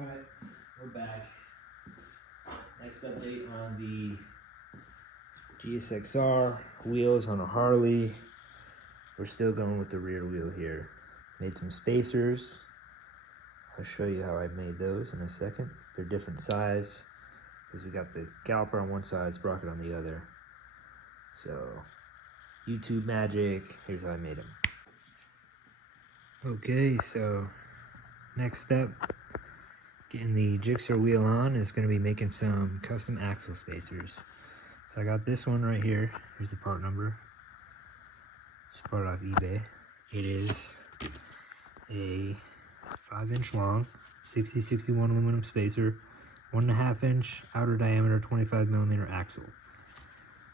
Alright, we're back. Next update on the GSXR wheels on a Harley. We're still going with the rear wheel here. Made some spacers. I'll show you how I made those in a second. They're different size because we got the caliper on one side, sprocket on the other. So, YouTube magic. Here's how I made them. Okay, so next step, getting the GSXR wheel on is going to be making some custom axle spacers. So I got this one right here. Here's the part number. Just bought it off eBay. It is a 5-inch long, 60-61 aluminum spacer, 1.5 inch outer diameter, 25 millimeter axle.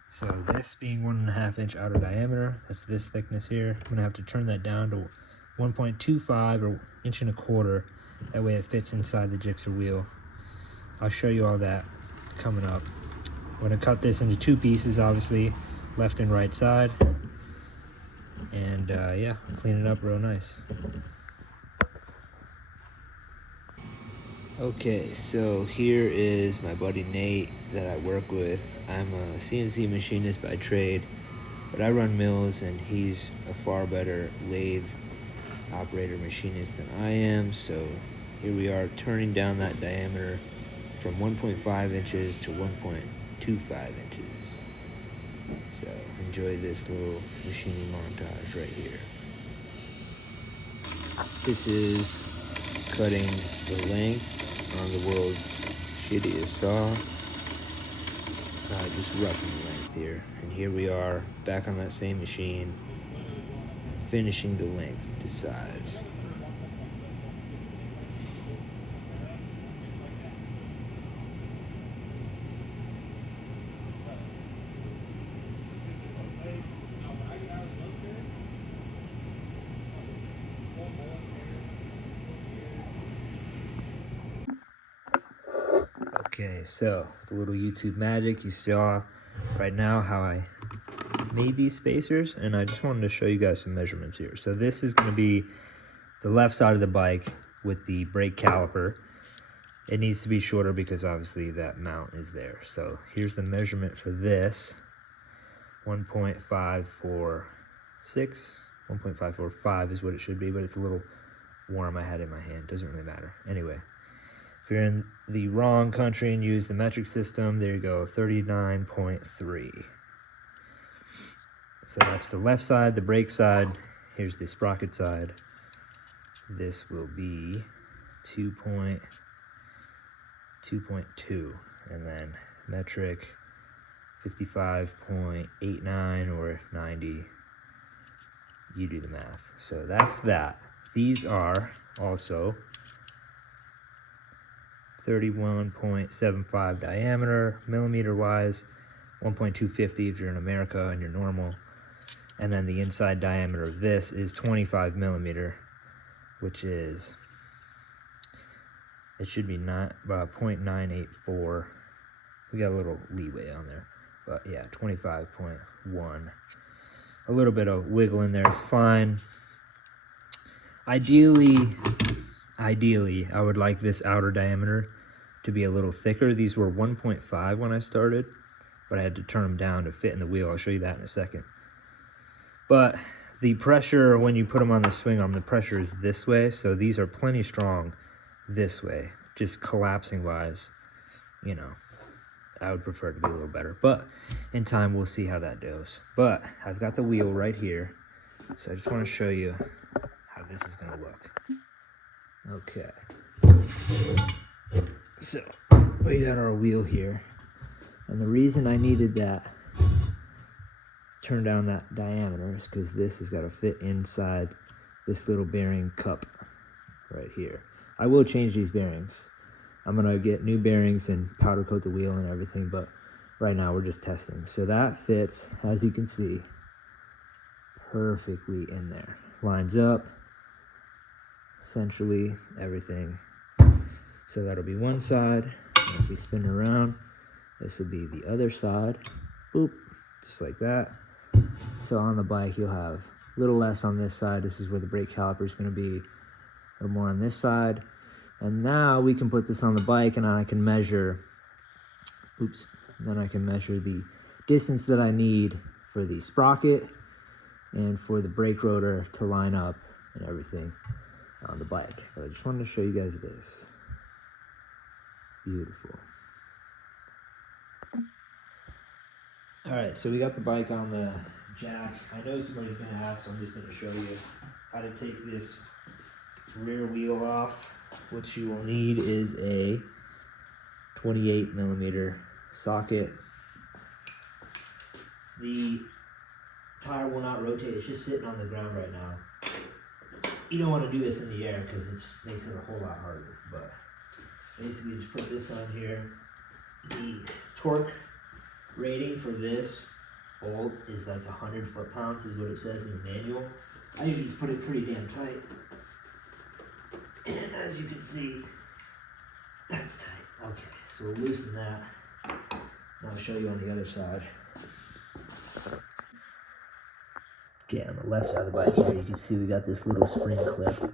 So this being 1.5 inch outer diameter, that's this thickness here. I'm gonna have to turn that down to 1.25 or 1.25 inches. That way it fits inside the GSXR wheel. I'll show you all that coming up. I'm gonna cut this into 2 pieces, obviously, left and right side. And yeah, clean it up real nice. Okay, so here is my buddy Nate that I work with. I'm a CNC machinist by trade, but I run mills and he's a far better lathe operator machinist than I am. So here we are turning down that diameter from 1.5 inches to 1.25 inches. So enjoy this little machining montage right here. This is cutting the length on the world's shittiest saw. Just roughing the length here. And here we are back on that same machine, finishing the length to size. Okay, so the little YouTube magic, you saw right now how I made these spacers, and I just wanted to show you guys some measurements here. So this is going to be the left side of the bike with the brake caliper. It needs to be shorter because obviously that mount is there. So here's the measurement for this. 1.546, 1.545 is what it should be, but it's a little warm. I had it in my hand, doesn't really matter. Anyway, if you're in the wrong country and use the metric system, there you go, 39.3. So that's the left side, the brake side. Here's the sprocket side. This will be 2.2, and then metric 55.89 or 90. You do the math. So that's that. These are also 31.75 diameter, millimeter wise, 1.250 if you're in America and you're normal. And then the inside diameter of this is 25 millimeter, which is, it should be about 0.984. We got a little leeway on there, but yeah, 25.1. A little bit of wiggle in there is fine. Ideally, I would like this outer diameter to be a little thicker. These were 1.5 when I started, but I had to turn them down to fit in the wheel. I'll show you that in a second. But the pressure, when you put them on the swing arm, the pressure is this way. So these are plenty strong this way, just collapsing wise. You know, I would prefer it to be a little better, but in time we'll see how that goes. But I've got the wheel right here, so I just want to show you how this is going to look. Okay, so we got our wheel here, and the reason I needed that, turn down that diameter, is because this has got to fit inside this little bearing cup right here. I will change these bearings. I'm gonna get new bearings and powder coat the wheel and everything, but right now we're just testing. So that fits, as you can see, perfectly in there. Lines up, centrally, everything. So that'll be one side, and if we spin it around, this will be the other side. Boop, just like that. So on the bike, you'll have a little less on this side. This is where the brake caliper is gonna be, a little more on this side. And now we can put this on the bike and I can measure, then I can measure the distance that I need for the sprocket and for the brake rotor to line up and everything on the bike. But I just wanted to show you guys this. Beautiful. All right, so we got the bike on the jack. I know somebody's gonna ask, so I'm just gonna show you how to take this rear wheel off. What you will need is a 28mm socket. The tire will not rotate, it's just sitting on the ground right now. You don't want to do this in the air because it makes it a whole lot harder, but basically just put this on here. The torque rating for this bolt is like 100 foot-pounds is what it says in the manual. I usually just put it pretty damn tight. And as you can see, that's tight. Okay, so we'll loosen that. And I'll show you on the other side. Okay, on the left side of the bike here, you can see we got this little spring clip.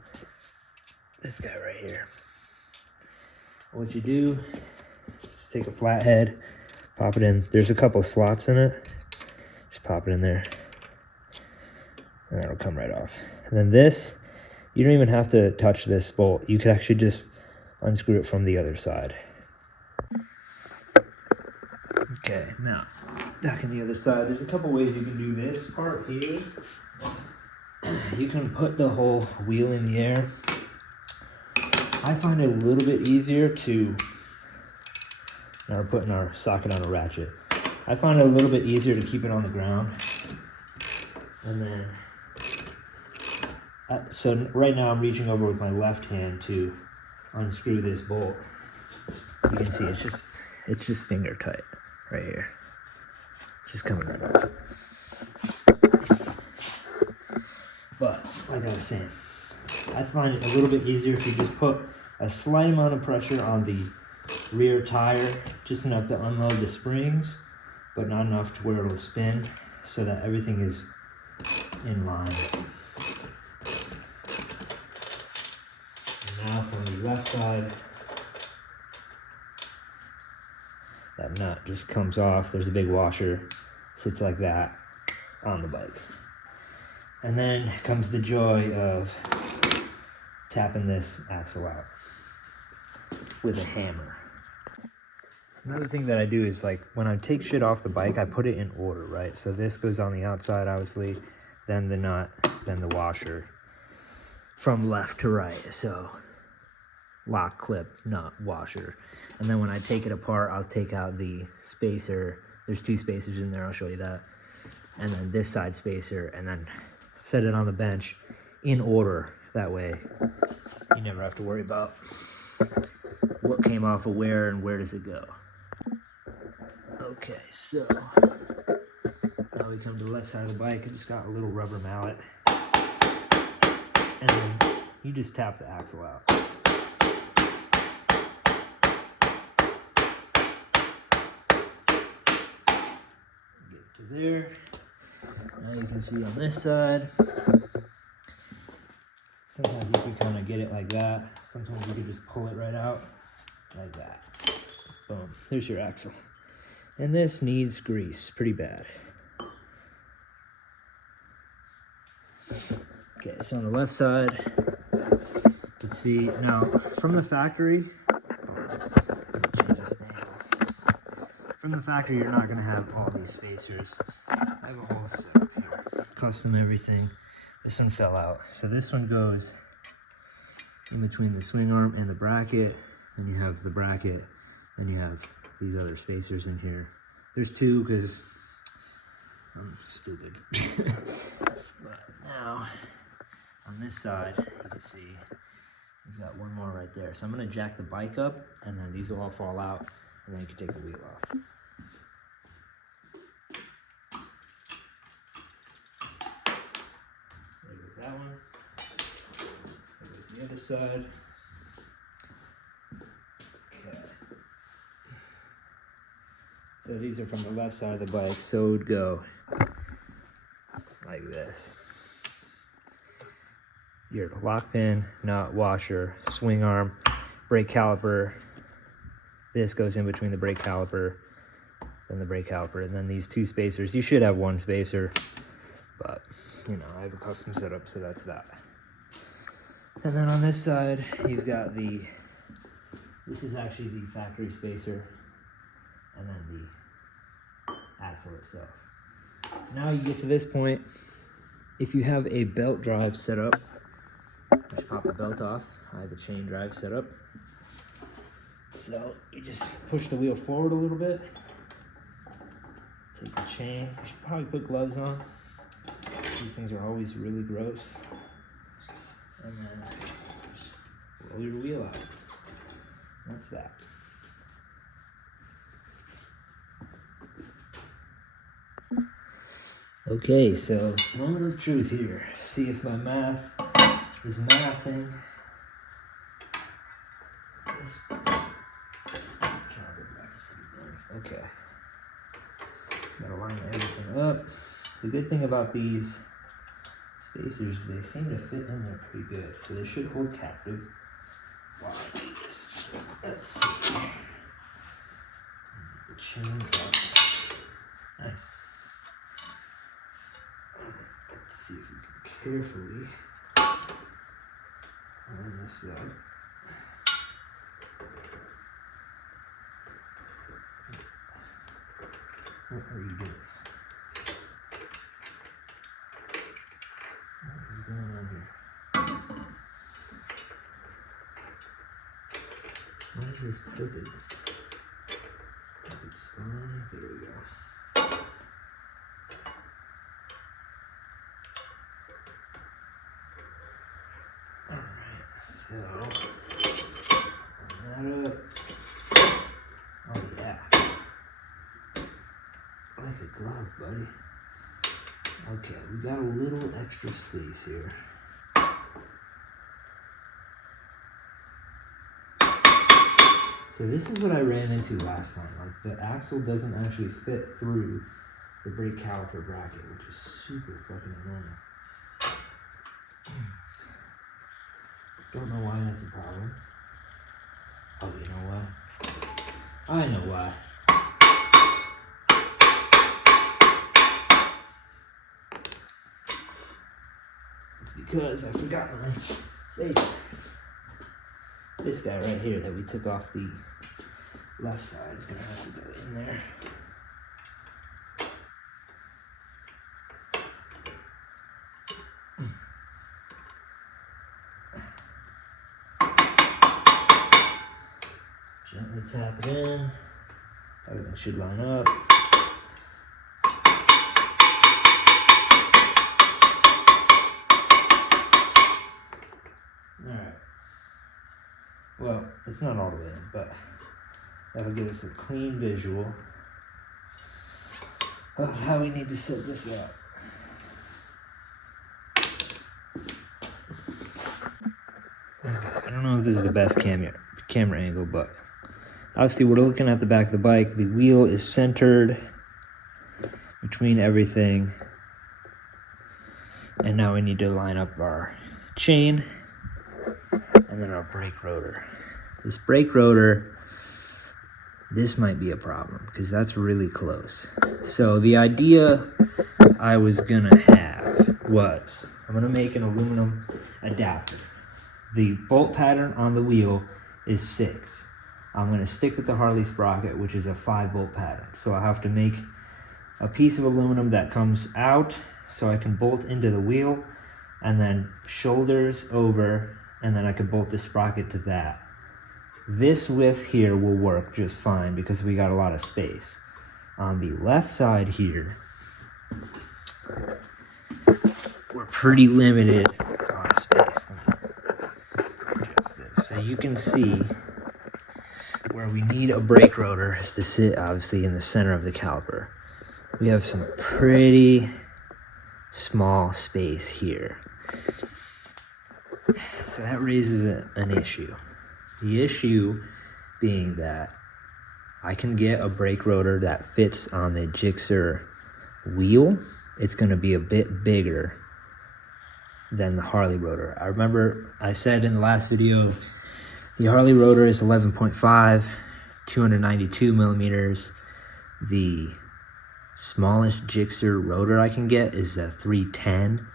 This guy right here. What you do is just take a flathead, pop it in. There's a couple slots in it. Just pop it in there. And that'll come right off. And then this, you don't even have to touch this bolt. You could actually just unscrew it from the other side. Okay, now, back on the other side, there's a couple ways you can do this part here. You can put the whole wheel in the air. I find it a little bit easier to, now we're putting our socket on a ratchet. I find it a little bit easier to keep it on the ground. And then, so right now I'm reaching over with my left hand to unscrew this bolt. You can see it's just finger tight right here. Just coming right off. But like I was saying, I find it a little bit easier if you just put a slight amount of pressure on the rear tire, just enough to unload the springs, but not enough to where it'll spin, so that everything is in line. And now from the left side, that nut just comes off. There's a big washer, sits like that on the bike. And then comes the joy of tapping this axle out with a hammer. Another thing that I do is, like, when I take shit off the bike, I put it in order, right? So this goes on the outside, obviously, then the nut, then the washer, from left to right. So lock, clip, nut, washer. And then when I take it apart, I'll take out the spacer. There's two spacers in there, I'll show you that. And then this side spacer, and then set it on the bench in order. That way you never have to worry about what came off of where and where does it go. Okay, so now we come to the left side of the bike. I just got a little rubber mallet, and then you just tap the axle out. Get to there. Now you can see on this side, sometimes you can kind of get it like that. Sometimes you can just pull it right out like that. Boom, there's your axle. And this needs grease pretty bad. Okay, so on the left side, you can see, now from the factory, from the factory you're not gonna have all these spacers. I have a whole setup here, custom everything. This one fell out. So this one goes in between the swing arm and the bracket. Then you have the bracket, then you have these other spacers in here. There's two because I'm stupid. But now, on this side, you can see we've got one more right there. So I'm gonna jack the bike up, and then these will all fall out, and then you can take the wheel off. There goes that one. There goes the other side. So these are from the left side of the bike, so it would go like this. Your lock pin, nut, washer, swing arm, brake caliper. This goes in between the brake caliper and the brake caliper, and then these two spacers. You should have one spacer, but you know, I have a custom setup, so that's that. And then on this side, you've got this is actually the factory spacer, and then the axle itself. So now you get to this point. If you have a belt drive set up, just pop the belt off. I have a chain drive set up. So you just push the wheel forward a little bit. Take the chain. You should probably put gloves on. These things are always really gross. And then roll your wheel out. That's that. Okay, so moment of truth here. See if my math is mathing. Okay. Gotta line everything up. The good thing about these spacers, they seem to fit in there pretty good, so they should hold captive. Wow. Let's see. The chain up. Nice. Let's see if we can carefully line this up. What are you doing? What is going on here? Why is this crooked? Crooked spine. There we go. Alright, so line that up. Oh yeah. Like a glove, buddy. Okay, we got a little extra space here. So this is what I ran into last time. Like the axle doesn't actually fit through the brake caliper bracket, which is super fucking annoying. Don't know why that's a problem. Oh, you know why? I know why. Because I forgot my spacer. This guy right here that we took off the left side is gonna have to go in there. Gently tap it in. Everything should line up. Alright. Well, it's not all the way in, but that'll give us a clean visual of how we need to set this up. I don't know if this is the best camera angle, but obviously we're looking at the back of the bike. The wheel is centered between everything. And now we need to line up our chain and then our brake rotor. This brake rotor, this might be a problem because that's really close. So the idea I was gonna have was, I'm gonna make an aluminum adapter. The bolt pattern on the wheel is 6. I'm gonna stick with the Harley Sprocket, which is a 5-bolt pattern. So I have to make a piece of aluminum that comes out so I can bolt into the wheel, and then shoulders over, and then I can bolt the sprocket to that. This width here will work just fine because we got a lot of space. On the left side here, we're pretty limited on space. Let me adjust this. So you can see where we need a brake rotor is to sit obviously in the center of the caliper. We have some pretty small space here. So that raises an issue. The issue being that I can get a brake rotor that fits on the GSXR wheel. It's going to be a bit bigger than the Harley rotor. I remember I said in the last video, The Harley rotor is 11.5, 292 millimeters. The smallest Gixxer rotor I can get is a 310,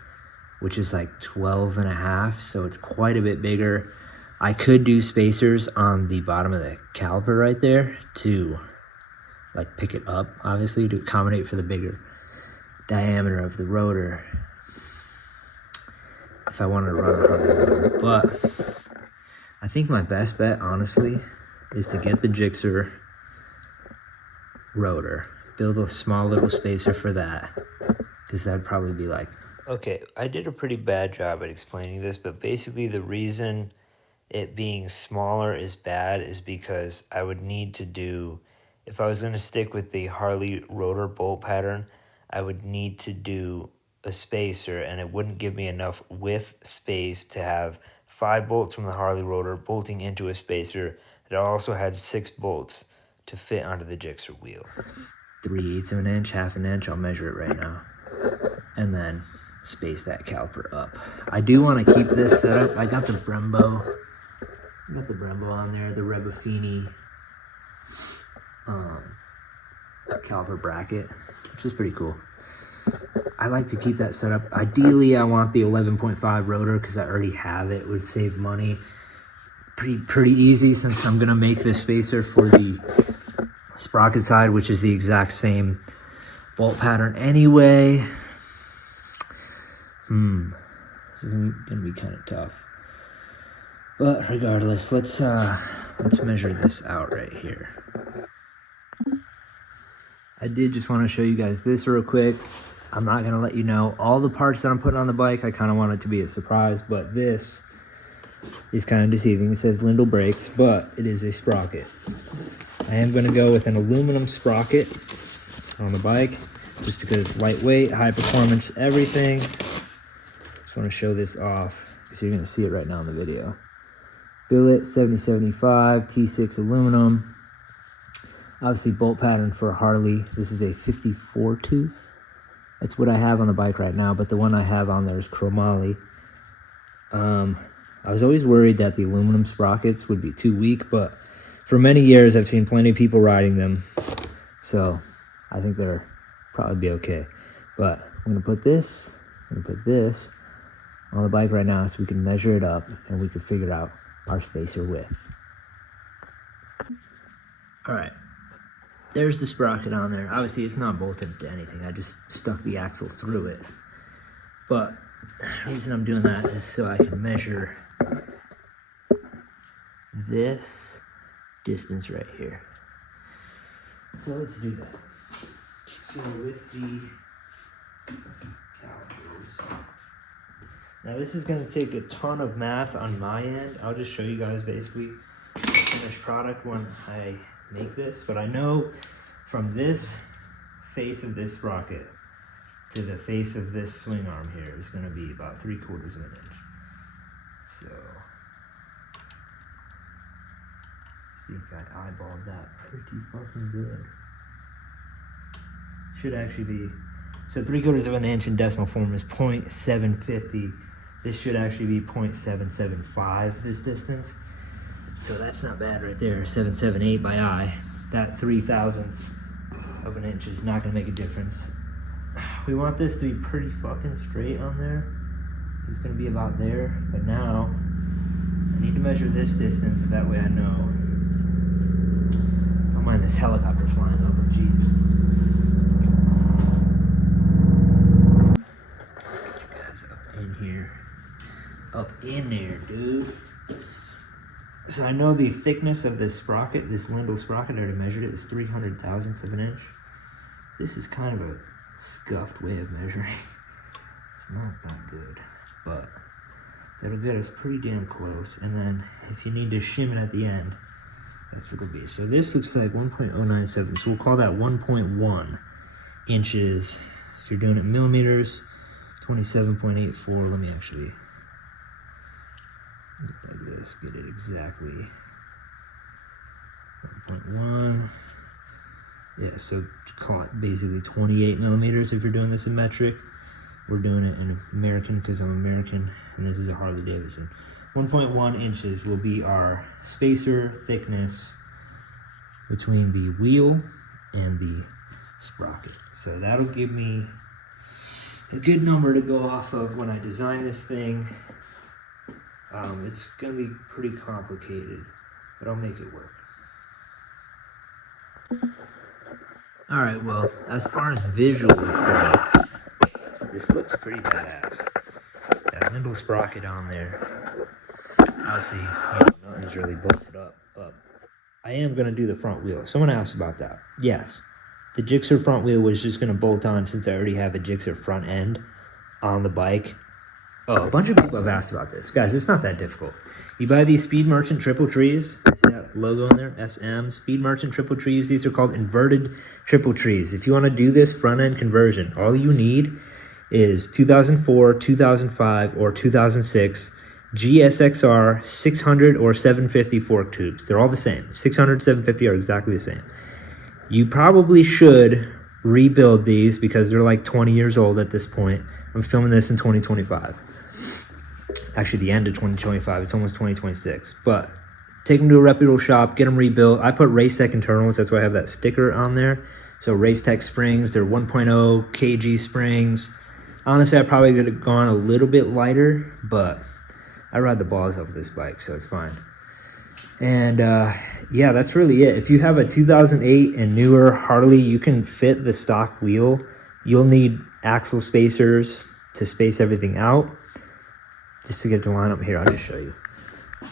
which is like 12 and a half, so it's quite a bit bigger. I could do spacers on the bottom of the caliper right there to like pick it up, obviously, to accommodate for the bigger diameter of the rotor if I wanted to run a Harley rotor. But I think my best bet, honestly, is to get the Gixxer rotor, build a small little spacer for that, because that'd probably be like... Okay, I did a pretty bad job at explaining this, but basically the reason it being smaller is bad is because I would need to do, if I was going to stick with the Harley rotor bolt pattern, I would need to do a spacer, and it wouldn't give me enough width space to have 5 bolts from the Harley rotor bolting into a spacer that also had 6 bolts to fit onto the Gixxer wheel. 3/8 of an inch, half an inch, I'll measure it right now. And then space that caliper up. I do want to keep this set up. I got the Brembo. On there, the Rebafini caliper bracket, which is pretty cool. I like to keep that set up. Ideally, I want the 11.5 rotor because I already have it. It would save money. Pretty easy, since I'm gonna make this spacer for the Sprocket side, which is the exact same bolt pattern anyway. This is gonna be kind of tough. But regardless, let's measure this out right here. I did just want to show you guys this real quick. I'm not gonna let you know all the parts that I'm putting on the bike. I kind of want it to be a surprise, but this is kind of deceiving. It says Lindell brakes, but it is a Sprocket. I am gonna go with an aluminum Sprocket on the bike, just because lightweight, high performance, everything. Just want to show this off because you're gonna see it right now in the video. Billet 7075 T6 aluminum. Obviously bolt pattern for a Harley. This is a 54 tooth. That's what I have on the bike right now, but the one I have on there is chromoly. I was always worried that the aluminum sprockets would be too weak, but for many years I've seen plenty of people riding them, so I think they'll probably be okay. But I'm gonna put this on the bike right now so we can measure it up and we can figure out our spacer width. All right, there's the sprocket on there. Obviously it's not bolted to anything. I just stuck the axle through it. But the reason I'm doing that is so I can measure this distance right here. So let's do that. So with the calipers, now this is going to take a ton of math on my end. I'll just show you guys basically the finished product when I make this, but I know from this face of this sprocket to the face of this swing arm here is going to be about 3/4 of an inch. So I think I eyeballed that pretty fucking good. Should actually be, so 3/4 of an inch in decimal form is 0.750. This should actually be 0.775, this distance. So that's not bad right there, 778 by eye. That 3/1000th of an inch is not gonna make a difference. We want this to be pretty fucking straight on there. So it's gonna be about there, but now I need to measure this distance, so that way I know. I don't mind this helicopter flying over, Jesus. Get you guys up in here. Up in there, dude. So I know the thickness of this sprocket, this Lindell sprocket, I already measured it, is 300,000ths of an inch. This is kind of a scuffed way of measuring. It's not that good, but it'll get us pretty damn close. And then if you need to shim it at the end, that's what it'll be. So this looks like 1.097, so we'll call that 1.1 inches. If you're doing it in millimeters, 27.84. Let me actually, like this, get it exactly. 1.1. Yeah, so call it basically 28 millimeters if you're doing this in metric. We're doing it in American because I'm American, and this is a Harley Davidson. 1.1 inches will be our spacer thickness between the wheel and the sprocket. So that'll give me a good number to go off of when I design this thing. It's gonna be pretty complicated, but I'll make it work. All right, well, as far as visuals go, this looks pretty badass. That nimble sprocket on there. Obviously, nothing's really bolted up, but I am gonna do the front wheel. Someone asked about that. Yes, the Gixxer front wheel was just gonna bolt on since I already have a Gixxer front end on the bike. Oh, a bunch of people have asked about this. Guys, it's not that difficult. You buy these Speed Merchant triple trees. See that logo in there? SM, Speed Merchant triple trees. These are called inverted triple trees. If you want to do this front end conversion, all you need is 2004, 2005, or 2006 GSXR 600 or 750 fork tubes. They're all the same. 600, 750 are exactly the same. You probably should rebuild these because they're like 20 years old at this point. I'm filming this in 2025. Actually, the end of 2025. It's almost 2026. But take them to a reputable shop, get them rebuilt. I put Racetech internals. That's why I have that sticker on there. So Racetech springs, they're 1.0 kg springs. Honestly, I probably could have gone a little bit lighter, but I ride the balls off of this bike, so it's fine. And yeah, that's really it. If you have a 2008 and newer Harley, you can fit the stock wheel. You'll need axle spacers to space everything out. Just to get the line up here, I'll just show you.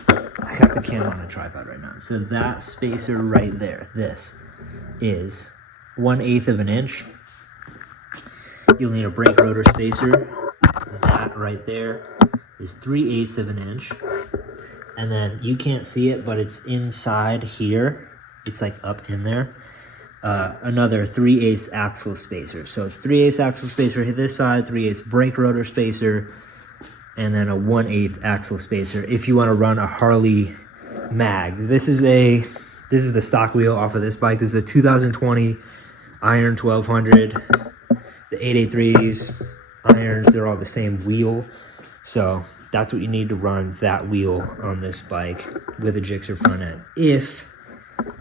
I got the camera on a tripod right now. So that spacer right there, this is 1/8 of an inch. You'll need a brake rotor spacer. That right there is 3/8 of an inch. And then you can't see it, but it's inside here. It's like up in there. Another 3/8 axle spacer. So 3/8 axle spacer hit this side, 3/8 brake rotor spacer, and then a 1/8 axle spacer if you want to run a Harley mag. This is the stock wheel off of this bike. This is a 2020 Iron 1200. The 883s, irons, they're all the same wheel. So that's what you need to run that wheel on this bike with a Gixxer front end. If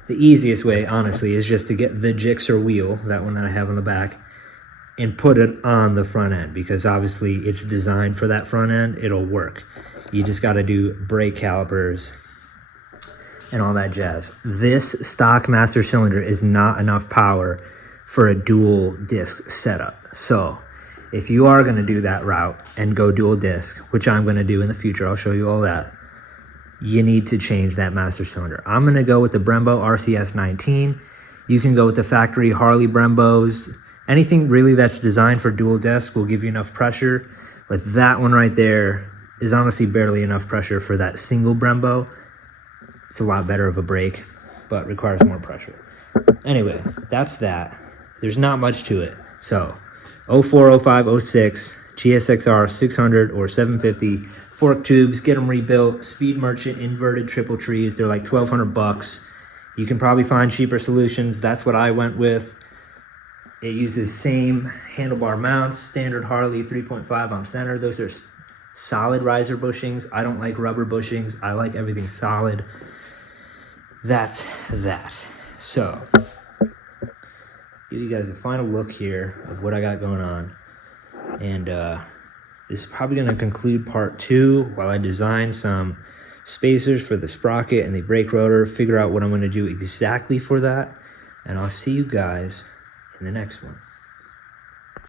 the easiest way, honestly, is just to get the Gixxer wheel, that one that I have on the back, and put it on the front end, because obviously it's designed for that front end. It'll work. You just got to do brake calipers and all that jazz. This stock master cylinder is not enough power for a dual disc setup. So if you are going to do that route and go dual disc, which I'm going to do in the future, I'll show you all that, you need to change that master cylinder. I'm going to go with the Brembo RCS 19. You can go with the factory Harley Brembos. Anything really that's designed for dual disc will give you enough pressure, but that one right there is honestly barely enough pressure for that single Brembo. It's a lot better of a brake, but requires more pressure. Anyway, that's that. There's not much to it. So 04, 05, 06, GSXR 600 or 750 fork tubes, get them rebuilt. Speed Merchant inverted triple trees, they're like $1,200. You can probably find cheaper solutions. That's what I went with. It uses same handlebar mounts, standard Harley 3.5 on center. Those are solid riser bushings. I don't like rubber bushings. I like everything solid. That's that. So, give you guys a final look here of what I got going on. And this is probably going to conclude part 2 while I design some spacers for the sprocket and the brake rotor, figure out what I'm going to do exactly for that. And I'll see you guys in the next one.